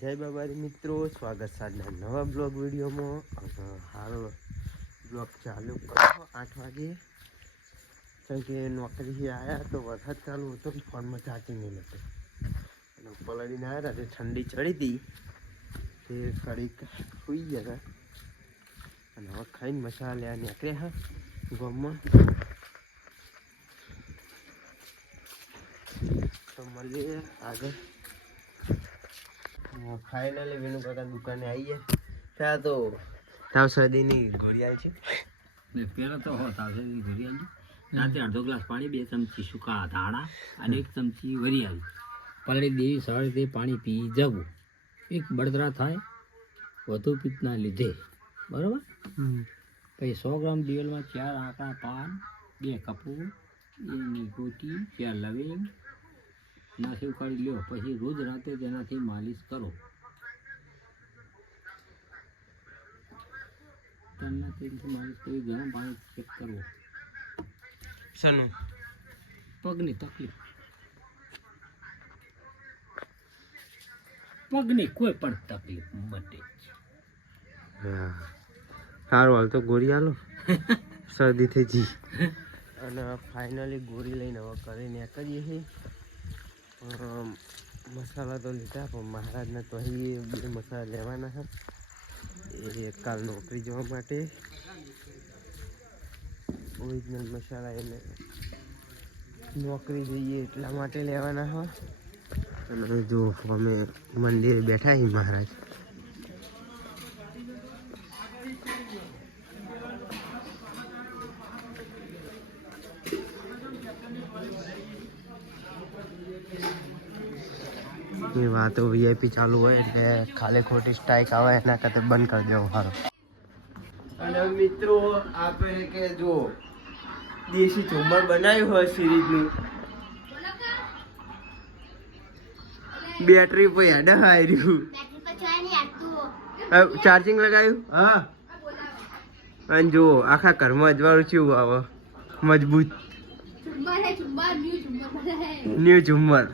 જય બાબારી મિત્રો, સ્વાગત છે આજના નવા બ્લોગ વિડીયોમાં. હાલ બ્લોગ ચાલુ કરો 8 વાગે, કારણ કે નોકરીથી આવ્યા તો વરસાદ ચાલુ હતો, ફોનમાં ચાર્જિંગ નહીં હતો અને પલળીને આવ્યા તે ઠંડી ચડી હતી તે કડીક સુઈ ગયા હતા અને હવે ખાઈને મસાલા લેવા નીકળ્યા હા ગામમાં. તો મળીએ આગળ. ફાઇનલી વિનુ કાકા દુકાને આવીએ ત્યાં તો તાવસદીની ગોળી આવી છે ને પહેલાં તો તાવસદીની ગોળી આવી. રાતે અડધો ગ્લાસ પાણી, 2 ચમચી સૂકા ધાણા અને 1 ચમચી વરિયાળી પલળી દેવી. સવારે તે પાણી પી જવું. એક બળતરા થાય વધુ પિત્તના લીધે, બરાબર. પછી 100 ગ્રામ દિવેલમાં 4 આંકડા પાન, 2 કપૂર, એની ગોટી, 4 લવિંગ નાસી ઉકાળી લ્યો. પછી રોજ રાતે તેનાથી માલિશ કરો. તલના તેલથી માલિશ કરી ગરમ પાણી ચેક કરવો. શાનું? પગની તકલીફ, પગની કોઈ પણ તકલીફ મટે. સારું, હાલ તો ગોળી આલો શરદી થઈ જી. અને ફાઇનલી ગોળી લઈને હવે ઘરે નીકળીએ છીએ. મસાલા તો લીધા પણ મહારાજના તો અહીં 2 મસાલા લેવાના છે. એ કાલ નોકરી જવા માટે ઓરિજિનલ મસાલા એને નોકરી જઈએ એટલા માટે લેવાના હોય. અને જો અમે મંદિરે બેઠા છીએ મહારાજ. એ વાતો વીઆઈપી ચાલુ હોય એટલે ખાલી ખોટી સ્ટ્રાઇક આવે એના કરતા બંધ કરી દેવો સારો. અને મિત્રો આપણે કે જો દેશી ઝુમ્મર બનાવ્યું હોય સિરીઝનું, બેટરી પર હેડ હાર્યું, ચાર્જિંગ લગાવ્યું. હા, અને જુઓ આખા ઘરમાં અજવાળું કેવું આવે મજબૂત ન્યુ ઝુમ્મર.